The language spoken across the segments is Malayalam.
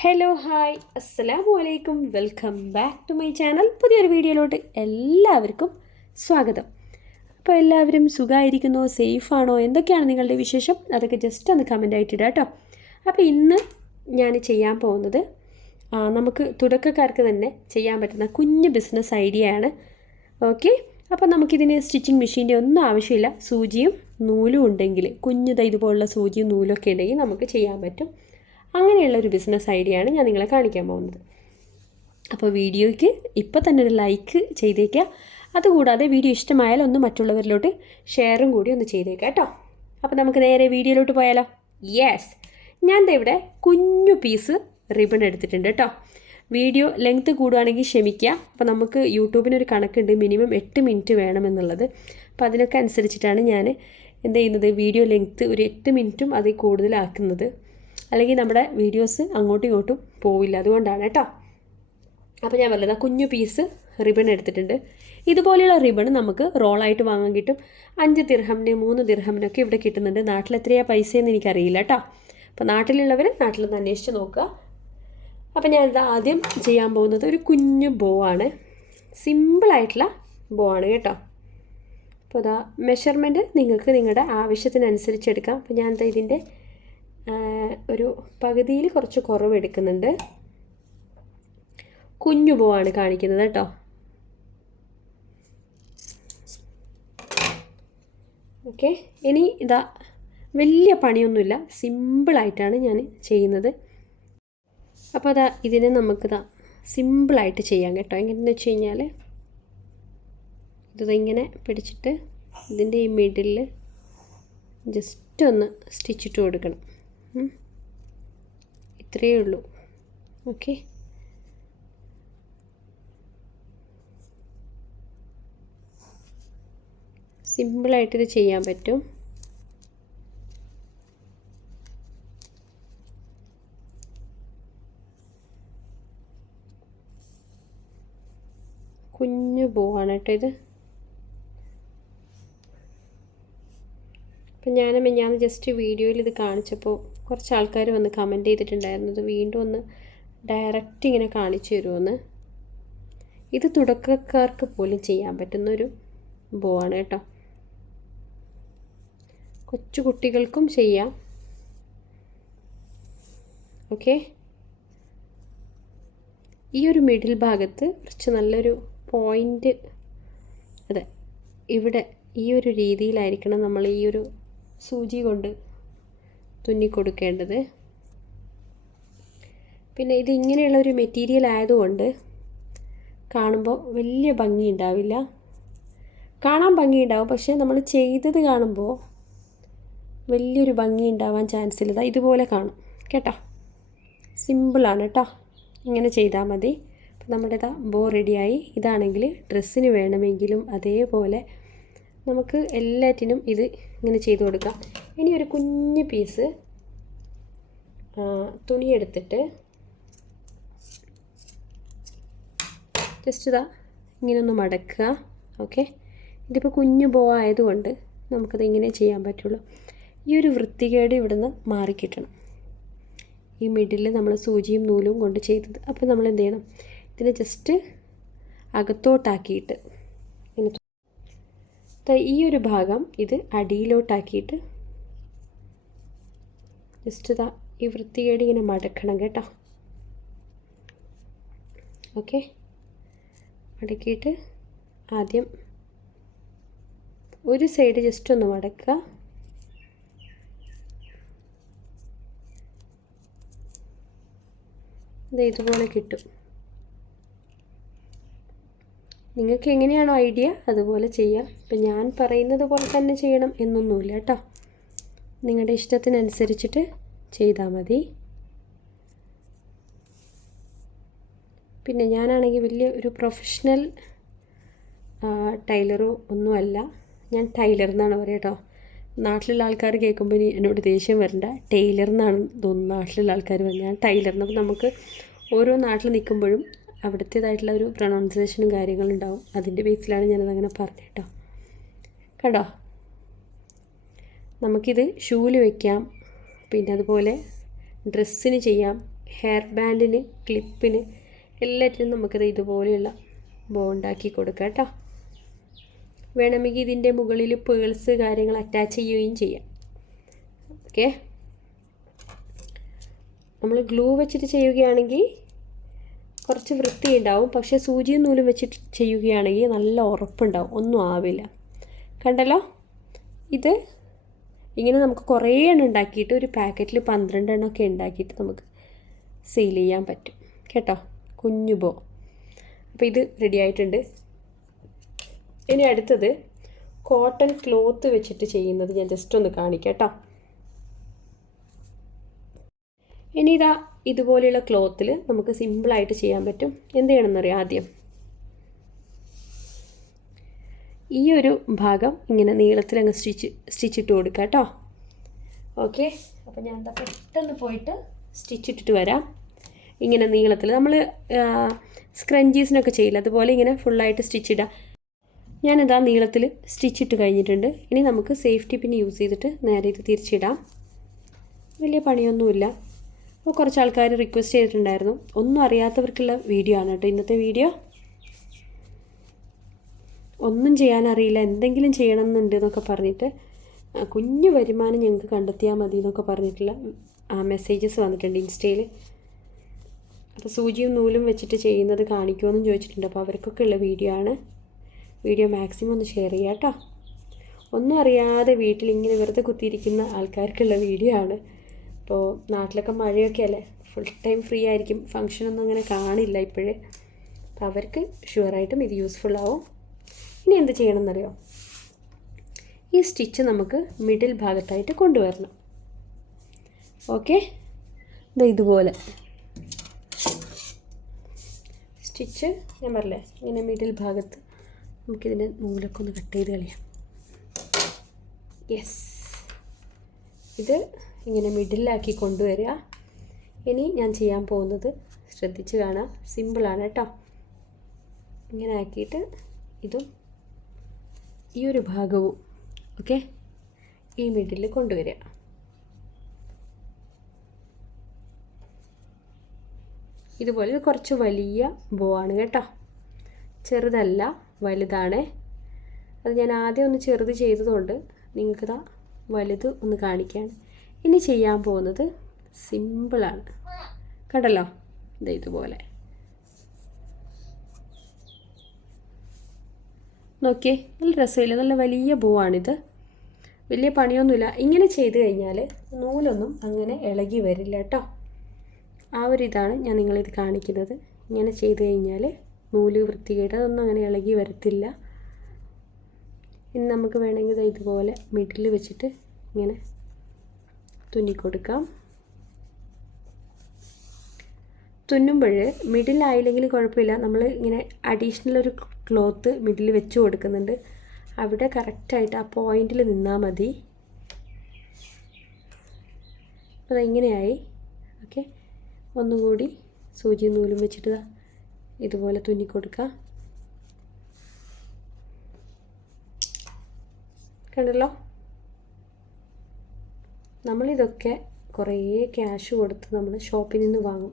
ഹലോ ഹായ് അസ്സലാമു അലൈക്കും welcome back to my channel പുതിയൊരു വീഡിയോയിലോട്ട് എല്ലാവർക്കും സ്വാഗതം. അപ്പോൾ എല്ലാവരും സുഖമായിരിക്കുന്നോ സേഫാണോ എന്തൊക്കെയാണ് നിങ്ങളുടെ വിശേഷം? അതൊക്കെ ജസ്റ്റ് ഒന്ന് കമന്റ് ആയിട്ട് ഇടാം കേട്ടോ അപ്പോൾ ഇന്ന് ഞാൻ ചെയ്യാൻ പോകുന്നത് നമുക്ക് തുടക്കക്കാർക്ക് തന്നെ ചെയ്യാൻ പറ്റുന്ന കുഞ്ഞ് ബിസിനസ് ഐഡിയ ആണ്. ഓക്കെ അപ്പോൾ നമുക്കിതിന് സ്റ്റിച്ചിങ് മെഷീന്റെ ഒന്നും ആവശ്യമില്ല. സൂചിയും നൂലും ഉണ്ടെങ്കിൽ കുഞ്ഞുത ഇതുപോലുള്ള സൂചിയും നൂലൊക്കെ ഉണ്ടെങ്കിൽ നമുക്ക് ചെയ്യാൻ പറ്റും. അങ്ങനെയുള്ള ഒരു ബിസിനസ് ഐഡിയ ആണ് ഞാൻ നിങ്ങളെ കാണിക്കാൻ പോകുന്നത്. അപ്പോൾ വീഡിയോയ്ക്ക് ഇപ്പോൾ തന്നെ ഒരു ലൈക്ക് ചെയ്തേക്കുക. അതുകൂടാതെ വീഡിയോ ഇഷ്ടമായാൽ ഒന്ന് മറ്റുള്ളവരിലോട്ട് ഷെയറും കൂടി ഒന്ന് ചെയ്തേക്കുക കേട്ടോ. അപ്പോൾ നമുക്ക് നേരെ വീഡിയോയിലോട്ട് പോയാലോ? യെസ് ഞാൻ ഇവിടെ കുഞ്ഞു പീസ് റിബൺ എടുത്തിട്ടുണ്ട് കേട്ടോ. വീഡിയോ ലെങ്ത്ത് കൂടുകയാണെങ്കിൽ ക്ഷമിക്കുക. അപ്പോൾ നമുക്ക് യൂട്യൂബിനൊരു കണക്കുണ്ട്. മിനിമം എട്ട് മിനിറ്റ് വേണമെന്നുള്ളത്. അപ്പോൾ അതിനൊക്കെ അനുസരിച്ചിട്ടാണ് ഞാൻ എന്ത് ചെയ്യുന്നത്? വീഡിയോ ലെങ്ത്ത് ഒരു എട്ട് മിനിറ്റും അതിൽ കൂടുതലാക്കുന്നത്. അല്ലെങ്കിൽ നമ്മുടെ വീഡിയോസ് അങ്ങോട്ടും ഇങ്ങോട്ടും പോവില്ല. അതുകൊണ്ടാണ് കേട്ടോ. അപ്പോൾ ഞാൻ പറഞ്ഞത് കുഞ്ഞു പീസ് റിബൺ എടുത്തിട്ടുണ്ട്. ഇതുപോലെയുള്ള റിബൺ നമുക്ക് റോളായിട്ട് വാങ്ങാൻ കിട്ടും. അഞ്ച് ദിർഹമിന് മൂന്ന് ദിർഹമിനൊക്കെ ഇവിടെ കിട്ടുന്നുണ്ട്. നാട്ടിൽ എത്രയാണ് പൈസയെന്ന് എനിക്കറിയില്ല കേട്ടോ. അപ്പോൾ നാട്ടിലുള്ളവർ നാട്ടിലൊന്ന് അന്വേഷിച്ച് നോക്കുക. അപ്പോൾ ഞാനിത് ആദ്യം ചെയ്യാൻ പോകുന്നത് ഒരു കുഞ്ഞു ബോ ആണ്. സിമ്പിളായിട്ടുള്ള ബോ ആണ് കേട്ടോ. അപ്പോൾ അതാ മെഷർമെന്റ് നിങ്ങൾക്ക് നിങ്ങളുടെ ആവശ്യത്തിനനുസരിച്ച് എടുക്കാം. അപ്പോൾ ഞാനിതാ ഇതിന്റെ ഒരു പകുതിയിൽ കുറച്ച് കുറവ് എടുക്കുന്നുണ്ട്. കുഞ്ഞു കാണിക്കുന്നത് കേട്ടോ. ഓക്കെ ഇനി ഇതാ വലിയ പണിയൊന്നുമില്ല. സിമ്പിളായിട്ടാണ് ഞാൻ ചെയ്യുന്നത്. അപ്പോൾ അതാ ഇതിനെ നമുക്കിതാ സിമ്പിളായിട്ട് ചെയ്യാം കേട്ടോ. എങ്ങനെയെന്ന് വെച്ച് കഴിഞ്ഞാൽ ഇത് ഇങ്ങനെ പിടിച്ചിട്ട് ഇതിന്റെ ഈ മിഡിൽ ജസ്റ്റ് ഒന്ന് സ്റ്റിച്ചിട്ട് കൊടുക്കണം. ഇത്രയേ ഉള്ളൂ. ഓക്കെ. സിമ്പിളായിട്ടിത് ചെയ്യാൻ പറ്റും. കുഞ്ഞു പോവാണ് കേട്ടോ ഇത്. അപ്പം ഞാൻ ജസ്റ്റ് വീഡിയോയിൽ ഇത് കാണിച്ചപ്പോൾ കുറച്ച് ആൾക്കാർ വന്ന് കമന്റ് ചെയ്തിട്ടുണ്ടായിരുന്നു. ഇത് വീണ്ടും ഒന്ന് ഡയറക്റ്റ് ഇങ്ങനെ കാണിച്ചു തരുമെന്ന് ഇത് തുടക്കക്കാർക്ക് പോലും ചെയ്യാൻ പറ്റുന്നൊരു ബോ ആണ് കേട്ടോ. കൊച്ചു കുട്ടികൾക്കും ചെയ്യാം. ഓക്കെ? ഈ ഒരു മിഡിൽ ഭാഗത്ത് കുറച്ച് നല്ലൊരു പോയിന്റ് അതെ ഇവിടെ ഈ ഒരു രീതിയിലായിരിക്കണം നമ്മൾ ഈ ഒരു സൂചി കൊണ്ട് തുന്നി കൊടുക്കേണ്ടത്. പിന്നെ ഇത് ഇങ്ങനെയുള്ള ഒരു മെറ്റീരിയൽ ആയതുകൊണ്ട് കാണുമ്പോൾ വലിയ ഭംഗി ഉണ്ടാവില്ല. കാണാൻ ഭംഗി ഉണ്ടാവും പക്ഷേ നമ്മൾ ചെയ്തത് കാണുമ്പോൾ വലിയൊരു ഭംഗി ഉണ്ടാവാൻ ചാൻസ് ഇല്ല. ഇതുപോലെ കാണും കേട്ടോ? സിമ്പിളാണ് കേട്ടോ ഇങ്ങനെ ചെയ്താൽ മതി. നമ്മുടെ ഇതാ ബോ റെഡിയായി ഇതാണെങ്കിൽ ഡ്രസ്സിന് വേണമെങ്കിലും അതേപോലെ നമുക്ക് എല്ലാറ്റിനും ഇത് ഇങ്ങനെ ചെയ്ത് കൊടുക്കാം. ഇനി ഒരു കുഞ്ഞ് പീസ് തുണിയെടുത്തിട്ട് ജസ്റ്റ് ഇതാ ഇങ്ങനെ ഒന്ന് മടക്കുക. ഓക്കെ ഇതിപ്പോൾ കുഞ്ഞു ബോ ആയതുകൊണ്ട് നമുക്കത് ഇങ്ങനെ ചെയ്യാൻ പറ്റുള്ളൂ. ഈ ഒരു വൃത്തികേട് ഇവിടുന്ന് മാറിക്കിട്ടണം. ഈ മിഡിൽ നമ്മൾ സൂചിയും നൂലും കൊണ്ട് ചെയ്തത്. അപ്പോൾ നമ്മൾ എന്ത് ചെയ്യണം? ഇതിനെ ജസ്റ്റ് അകത്തോട്ടാക്കിയിട്ട് ഈ ഒരു ഭാഗം ഇത് അടിയിലോട്ടാക്കിയിട്ട് ജസ്റ്റ് ഇതാ ഈ വൃത്തികേട് ഇങ്ങനെ മടക്കണം കേട്ടോ. ഓക്കെ മടക്കിയിട്ട് ആദ്യം ഒരു സൈഡ് ജസ്റ്റ് ഒന്ന് മടക്കുക. ഇത് ഇതുപോലെ കിട്ടും. നിങ്ങൾക്ക് എങ്ങനെയാണോ ഐഡിയ അതുപോലെ ചെയ്യാം. ഇപ്പം ഞാൻ പറയുന്നത് പോലെ തന്നെ ചെയ്യണം എന്നൊന്നുമില്ല കേട്ടോ. നിങ്ങളുടെ ഇഷ്ടത്തിനനുസരിച്ചിട്ട് ചെയ്താൽ മതി. പിന്നെ ഞാനാണെങ്കിൽ വലിയ ഒരു പ്രൊഫഷണൽ ടൈലറോ ഒന്നുമല്ല. ഞാൻ ടൈലർ എന്നാണ് പറയുക കേട്ടോ. നാട്ടിലുള്ള ആൾക്കാർ കേൾക്കുമ്പോൾ ഇനി എന്നോട് ദേഷ്യം വരണ്ട. ടൈലർ എന്നാണ് തോന്നുന്നു നാട്ടിലുള്ള ആൾക്കാർ പറഞ്ഞാൽ ടൈലർ എന്നപ്പോൾ നമുക്ക് ഓരോ നാട്ടിൽ നിൽക്കുമ്പോഴും അവിടുത്തേതായിട്ടുള്ള ഒരു പ്രൊണൗൺസിയേഷനും കാര്യങ്ങളും ഉണ്ടാവും. അതിന്റെ ബേസിലാണ് ഞാനത് അങ്ങനെ പറഞ്ഞത് കേട്ടോ കണ്ടോ? നമുക്കിത് ഷൂവിൽ വെക്കാം. പിന്നെ അതുപോലെ ഡ്രസ്സിന് ചെയ്യാം. ഹെയർ ബാൻഡിന് ക്ലിപ്പിന് എല്ലാറ്റിനും നമുക്കത് ഇതുപോലെയുള്ള ബോ ഉണ്ടാക്കി കൊടുക്കാം കേട്ടോ. വേണമെങ്കിൽ ഇതിന്റെ മുകളിൽ പേൾസ് കാര്യങ്ങൾ അറ്റാച്ച് ചെയ്യുകയും ചെയ്യാം. ഓക്കെ നമ്മൾ ഗ്ലൂ വെച്ചിട്ട് ചെയ്യുകയാണെങ്കിൽ കുറച്ച് വൃത്തി ഉണ്ടാവും. പക്ഷേ സൂചിയും നൂലും വെച്ചിട്ട് ചെയ്യുകയാണെങ്കിൽ നല്ല ഉറപ്പുണ്ടാവും. ഒന്നും ആവില്ല. കണ്ടല്ലോ? ഇത് ഇങ്ങനെ നമുക്ക് കുറേ എണ്ണം ഉണ്ടാക്കിയിട്ട് ഒരു പാക്കറ്റിൽ പന്ത്രണ്ട് എണ്ണമൊക്കെ ഉണ്ടാക്കിയിട്ട് നമുക്ക് സെയിൽ ചെയ്യാൻ പറ്റും. കേട്ടോ? കുഞ്ഞുബോ അപ്പോൾ ഇത് റെഡി ആയിട്ടുണ്ട്. ഇനി അടുത്തത് കോട്ടൺ ക്ലോത്ത് വെച്ചിട്ട് ചെയ്യുന്നത് ഞാൻ ജസ്റ്റ് ഒന്ന് കാണിക്കാം കേട്ടോ. ഇനി ഇതാ ഇതുപോലെയുള്ള ക്ലോത്തിൽ നമുക്ക് സിമ്പിളായിട്ട് ചെയ്യാൻ പറ്റും. എന്ത് ചെയ്യണമെന്നറിയാം ആദ്യം? ഈ ഒരു ഭാഗം ഇങ്ങനെ നീളത്തിൽ അങ്ങ് സ്റ്റിച്ച് സ്റ്റിച്ച് ഇട്ട് കൊടുക്കുക കേട്ടോ. ഓക്കെ? അപ്പോൾ ഞാൻ എന്താ പെട്ടെന്ന് പോയിട്ട് സ്റ്റിച്ച് ഇട്ടിട്ട് വരാം. ഇങ്ങനെ നീളത്തിൽ നമ്മൾ സ്ക്രഞ്ചീസിനൊക്കെ ചെയ്യില്ല. അതുപോലെ ഇങ്ങനെ ഫുള്ളായിട്ട് സ്റ്റിച്ച് ഇടാം. ഞാനിതാ നീളത്തിൽ സ്റ്റിച്ച് ഇട്ട് കഴിഞ്ഞിട്ടുണ്ട്. ഇനി നമുക്ക് സേഫ്റ്റി പിൻ യൂസ് ചെയ്തിട്ട് നേരെ ഇത് തിരിച്ചിടാം. വലിയ പണിയൊന്നുമില്ല. അപ്പോൾ കുറച്ച് ആൾക്കാർ റിക്വസ്റ്റ് ചെയ്തിട്ടുണ്ടായിരുന്നു. ഒന്നും അറിയാത്തവർക്കുള്ള വീഡിയോ ആണ് കേട്ടോ ഇന്നത്തെ വീഡിയോ ഒന്നും ചെയ്യാനറിയില്ല എന്തെങ്കിലും ചെയ്യണം എന്നുണ്ട് എന്നൊക്കെ പറഞ്ഞിട്ട് ആ, കുഞ്ഞു വരുമാനം ഞങ്ങൾക്ക് കണ്ടെത്തിയാൽ മതി എന്നൊക്കെ പറഞ്ഞിട്ടുള്ള മെസ്സേജസ് വന്നിട്ടുണ്ട് ഇൻസ്റ്റയിൽ അപ്പോൾ സൂചിയും നൂലും വെച്ചിട്ട് ചെയ്യുന്നത് കാണിക്കുമെന്നും ചോദിച്ചിട്ടുണ്ട്. അപ്പോൾ അവർക്കൊക്കെ ഉള്ള വീഡിയോ ആണ്. വീഡിയോ മാക്സിമം ഒന്ന് ഷെയർ ചെയ്യാം കേട്ടോ. ഒന്നും അറിയാതെ വീട്ടിൽ ഇങ്ങനെ വെറുതെ കുത്തിയിരിക്കുന്ന ആൾക്കാർക്കുള്ള വീഡിയോ ആണ്. ഇപ്പോൾ നാട്ടിലൊക്കെ മഴയൊക്കെ അല്ലേ ഫുൾ ടൈം ഫ്രീ ആയിരിക്കും ഫങ്ഷനൊന്നും അങ്ങനെ കാണില്ല ഇപ്പോഴേ. അപ്പോൾ അവർക്ക് ഷുവറായിട്ടും ഇത് യൂസ്ഫുൾ ആവും. ഇനി എന്ത് ചെയ്യണം എന്നറിയോ ഈ സ്റ്റിച്ച് നമുക്ക് മിഡിൽ ഭാഗത്തായിട്ട് കൊണ്ടുവരണം. ഓക്കെ ഇതുപോലെ. സ്റ്റിച്ച് ഞാൻ പറഞ്ഞില്ലേ? ഇങ്ങനെ മിഡിൽ ഭാഗത്ത് നമുക്കിതിന്റെ നൂലൊക്കെ ഒന്ന് കട്ട് ചെയ്ത് കളയാം. യെസ് ഇത് ഇങ്ങനെ മിഡിലാക്കി കൊണ്ടുവരിക. ഇനി ഞാൻ ചെയ്യാൻ പോകുന്നത് ശ്രദ്ധിച്ച് കാണാം. സിമ്പിളാണ് കേട്ടോ. ഇങ്ങനെ ആക്കിയിട്ട് ഇതും ഈ ഒരു ഭാഗവും ഓക്കെ ഈ മിഡിൽ കൊണ്ടുവരിക. ഇതുപോലെ കുറച്ച് വലിയ ബോ ആണ് കേട്ടോ. ചെറുതല്ല വലുതാണ്. അത് ഞാൻ ആദ്യം ഒന്ന് ചെറുത് ചെയ്തതുകൊണ്ട് നിങ്ങൾക്ക് നിങ്ങൾക്കിതാ വലുത് ഒന്ന് കാണിക്കുകയാണ് ഇനി ചെയ്യാൻ പോകുന്നത് സിമ്പിളാണ് കണ്ടല്ലോ? ഇത് ഇതുപോലെ. നോക്കിയേ നല്ല രസമില്ല? നല്ല വലിയ പൂവാണിത്. വലിയ പണിയൊന്നുമില്ല. ഇങ്ങനെ ചെയ്ത് കഴിഞ്ഞാൽ നൂലൊന്നും അങ്ങനെ ഇളകി വരില്ല കേട്ടോ. ആ ഒരു ഇതാണ് ഞാൻ നിങ്ങളിത് കാണിക്കുന്നത്. ഇങ്ങനെ ചെയ്ത് കഴിഞ്ഞാൽ നൂൽ വൃത്തികേട്ട് അതൊന്നും അങ്ങനെ ഇളകി വരത്തില്ല. ഇനി നമുക്ക് വേണമെങ്കിൽ ഇതുപോലെ മിഡിൽ വെച്ചിട്ട് ഇങ്ങനെ തുന്നിക്കൊടുക്കാം തുന്നുമ്പോൾ മിഡിലായില്ലെങ്കിൽ കുഴപ്പമില്ല. നമ്മൾ ഇങ്ങനെ അഡീഷണൽ ഒരു ക്ലോത്ത് മിഡിൽ വെച്ച് കൊടുക്കുന്നുണ്ട്. അവിടെ കറക്റ്റായിട്ട് ആ പോയിന്റിൽ നിന്നാൽ മതി. അപ്പോൾ ഇങ്ങനെയായി ഓക്കെ ഒന്നുകൂടി സൂചി നൂലും വെച്ചിട്ട് ഇതുപോലെ തുന്നിക്കൊടുക്കുക കണ്ടല്ലോ? നമ്മളിതൊക്കെ കുറേ ക്യാഷ് കൊടുത്ത് നമ്മൾ ഷോപ്പിൽ നിന്ന് വാങ്ങും.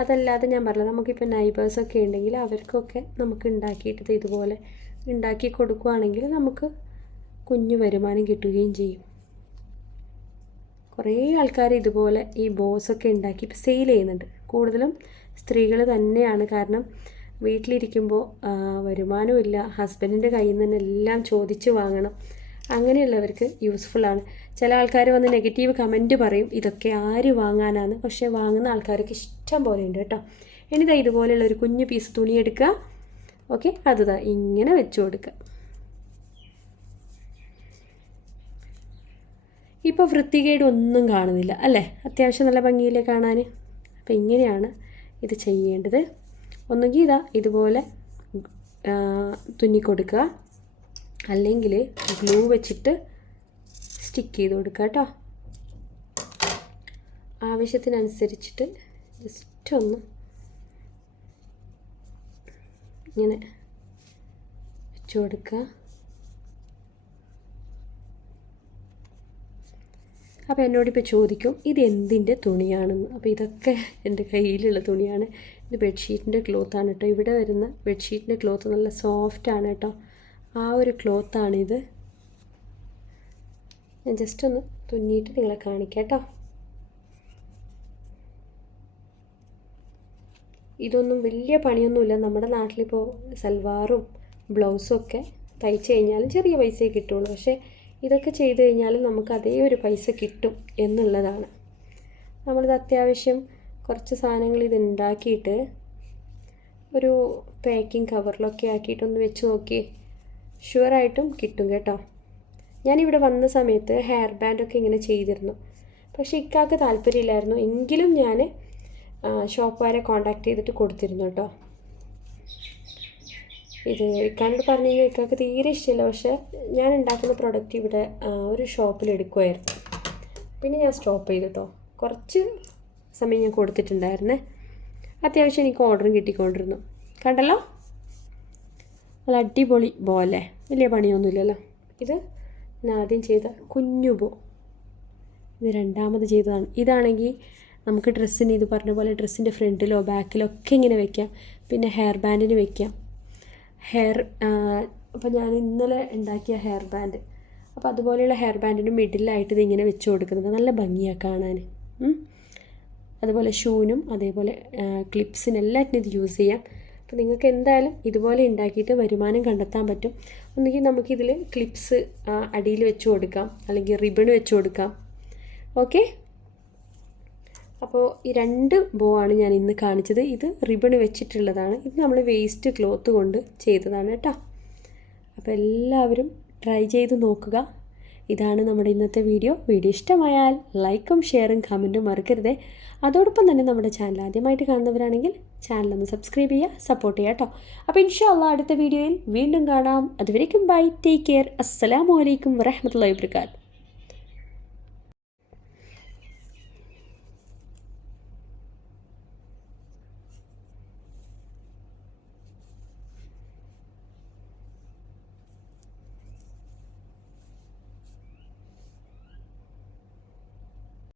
അതല്ലാതെ ഞാൻ പറഞ്ഞത് നമുക്കിപ്പോൾ നൈബേഴ്സൊക്കെ ഉണ്ടെങ്കിൽ അവർക്കൊക്കെ നമുക്ക് ഉണ്ടാക്കിയിട്ട് ഇത് ഇതുപോലെ ഉണ്ടാക്കി കൊടുക്കുകയാണെങ്കിൽ നമുക്ക് കുഞ്ഞു വരുമാനം കിട്ടുകയും ചെയ്യും. കുറേ ആൾക്കാർ ഇതുപോലെ ഈ ബോസൊക്കെ ഉണ്ടാക്കി ഇപ്പോൾ സെയിൽ ചെയ്യുന്നുണ്ട്. കൂടുതലും സ്ത്രീകൾ തന്നെയാണ്. കാരണം വീട്ടിലിരിക്കുമ്പോൾ വരുമാനമില്ല. ഹസ്ബൻഡിന്റെ കയ്യിൽ നിന്ന് തന്നെ എല്ലാം ചോദിച്ച് വാങ്ങണം. അങ്ങനെയുള്ളവർക്ക് ആണ്. ചില ആൾക്കാർ വന്ന് നെഗറ്റീവ് കമന്റ് പറയും ഇതൊക്കെ ആര് വാങ്ങാനാണ്? പക്ഷേ വാങ്ങുന്ന ആൾക്കാർക്ക് ഇഷ്ടം പോലെ ഉണ്ട് കേട്ടോ. ഇനിതാ ഇതുപോലെയുള്ള ഒരു കുഞ്ഞു പീസ് തുണി എടുക്കുക. ഓക്കെ അതുതാ ഇങ്ങനെ വെച്ചു കൊടുക്കുക. ഇപ്പോൾ വൃത്തികേട് ഒന്നും കാണുന്നില്ല അല്ലേ? അത്യാവശ്യം നല്ല ഭംഗിയില്ലേ കാണാൻ? അപ്പോൾ ഇങ്ങനെയാണ് ഇത് ചെയ്യേണ്ടത്. ഒന്നുകിൽ ഇതാ ഇതുപോലെ തുന്നിക്കൊടുക്കുക അല്ലെങ്കിൽ ഗ്ലൂ വെച്ചിട്ട് സ്റ്റിക്ക് ചെയ്ത് കൊടുക്കുക കേട്ടോ ആവശ്യത്തിനനുസരിച്ചിട്ട് ജസ്റ്റ് ഒന്ന് ഇങ്ങനെ വെച്ച് കൊടുക്കുക. അപ്പോൾ എന്നോടിപ്പോൾ ചോദിക്കും ഇത് എന്തിന്റെ തുണിയാണെന്ന്? അപ്പോൾ ഇതൊക്കെ എന്റെ കയ്യിലുള്ള തുണിയാണ്. ഇത് ബെഡ്ഷീറ്റിന്റെ ക്ലോത്താണ് കേട്ടോ ഇവിടെ വരുന്ന ബെഡ്ഷീറ്റിന്റെ ക്ലോത്ത് നല്ല സോഫ്റ്റാണ് കേട്ടോ ആ ഒരു ക്ലോത്താണിത് ഞാൻ ജസ്റ്റ് ഒന്ന് തുന്നിയിട്ട് നിങ്ങളെ കാണിക്കാം കേട്ടോ ഇതൊന്നും വലിയ പണിയൊന്നുമില്ല. നമ്മുടെ നാട്ടിലിപ്പോൾ സൽവാറും ബ്ലൗസും ഒക്കെ തയ്ച്ചു കഴിഞ്ഞാലും ചെറിയ പൈസയെ കിട്ടുള്ളൂ. പക്ഷേ ഇതൊക്കെ ചെയ്ത് കഴിഞ്ഞാൽ നമുക്ക് അതേ ഒരു പൈസ കിട്ടും എന്നുള്ളതാണ്. നമ്മളിത് അത്യാവശ്യം കുറച്ച് സാധനങ്ങൾ ഇത് ഉണ്ടാക്കിയിട്ട് ഒരു പാക്കിംഗ് കവറിലൊക്കെ ആക്കിയിട്ടൊന്ന് വെച്ച് നോക്കി ഷുവറായിട്ടും കിട്ടും കേട്ടോ. ഞാനിവിടെ വന്ന സമയത്ത് ഹെയർ ബാൻഡൊക്കെ ഇങ്ങനെ ചെയ്തിരുന്നു. പക്ഷേ ഇക്കാക്ക് താല്പര്യമില്ലായിരുന്നു. എങ്കിലും ഞാൻ ഷോപ്പുകാരെ കോണ്ടാക്ട് ചെയ്തിട്ട് കൊടുത്തിരുന്നു കേട്ടോ. ഇത് ഇക്കാനോട് പറഞ്ഞു കഴിഞ്ഞാൽ ഇക്കാക്ക് തീരെ ഇഷ്ടമില്ല. പക്ഷേ ഞാൻ ഉണ്ടാക്കുന്ന പ്രൊഡക്റ്റ് ഇവിടെ ഒരു ഷോപ്പിൽ എടുക്കുമായിരുന്നു പിന്നെ ഞാൻ സ്റ്റോപ്പ് ചെയ്തു കേട്ടോ. കുറച്ച് സമയം ഞാൻ കൊടുത്തിട്ടുണ്ടായിരുന്നേ. അത്യാവശ്യം എനിക്ക് ഓർഡറും കിട്ടിക്കൊണ്ടിരുന്നു. കണ്ടല്ലോ? നല്ല അടിപൊളി ബോ അല്ലേ? വലിയ പണിയൊന്നുമില്ലല്ലോ. ഇത് ഞാൻ ആദ്യം ചെയ്ത കുഞ്ഞു ബോ ഇത് രണ്ടാമത് ചെയ്തതാണ്. ഇതാണെങ്കിൽ നമുക്ക് ഡ്രസ്സിന് ഇത് പറഞ്ഞ പോലെ ഡ്രസ്സിന്റെ ഫ്രണ്ടിലോ ബാക്കിലോ ഒക്കെ ഇങ്ങനെ വെക്കാം. പിന്നെ ഹെയർ ബാൻഡിന് വെക്കാം. ഹെയർ അപ്പോൾ ഞാൻ ഇന്നലെ ഉണ്ടാക്കിയ ഹെയർ ബാൻഡ് അപ്പോൾ അതുപോലെയുള്ള ഹെയർ ബാൻഡിന് മിഡിലായിട്ട് ഇതിങ്ങനെ വെച്ച് കൊടുക്കുന്നത്. നല്ല ഭംഗിയാണ് കാണാൻ. അതുപോലെ ഷൂനും അതേപോലെ ക്ലിപ്സിനെല്ലാറ്റിനും ഇത് യൂസ് ചെയ്യാം. അപ്പോൾ നിങ്ങൾക്ക് എന്തായാലും ഇതുപോലെ ഉണ്ടാക്കിയിട്ട് വരുമാനം കണ്ടെത്താൻ പറ്റും. ഒന്നുകിൽ നമുക്കിതിൽ ക്ലിപ്സ് അടിയിൽ വെച്ച് കൊടുക്കാം. അല്ലെങ്കിൽ റിബൺ വെച്ച് കൊടുക്കാം. ഓക്കെ അപ്പോൾ ഈ രണ്ട് ബോ ആണ് ഞാൻ ഇന്ന് കാണിച്ചത്. ഇത് റിബൺ വെച്ചിട്ടുള്ളതാണ്. ഇത് നമ്മൾ വേസ്റ്റ് ക്ലോത്ത് കൊണ്ട് ചെയ്തതാണ് കേട്ടോ. അപ്പോൾ എല്ലാവരും ട്രൈ ചെയ്ത് നോക്കുക. ഇതാണ് നമ്മുടെ ഇന്നത്തെ വീഡിയോ. വീഡിയോ ഇഷ്ടമായാൽ ലൈക്കും ഷെയറും കമന്റും മറക്കരുതേ. അതോടൊപ്പം തന്നെ നമ്മുടെ ചാനൽ ആദ്യമായിട്ട് കാണുന്നവരാണെങ്കിൽ ചാനൽ ഒന്ന് സബ്സ്ക്രൈബ് ചെയ്യുക സപ്പോർട്ട് ചെയ്യുക കേട്ടോ അപ്പോൾ ഇൻഷാല്ല അടുത്ത വീഡിയോയിൽ വീണ്ടും കാണാം. അതുവരേക്കും ബൈ. Take care. അസ്സലാമു അലൈക്കും വരഹമുല്ലാ വാബർക്കാത്തു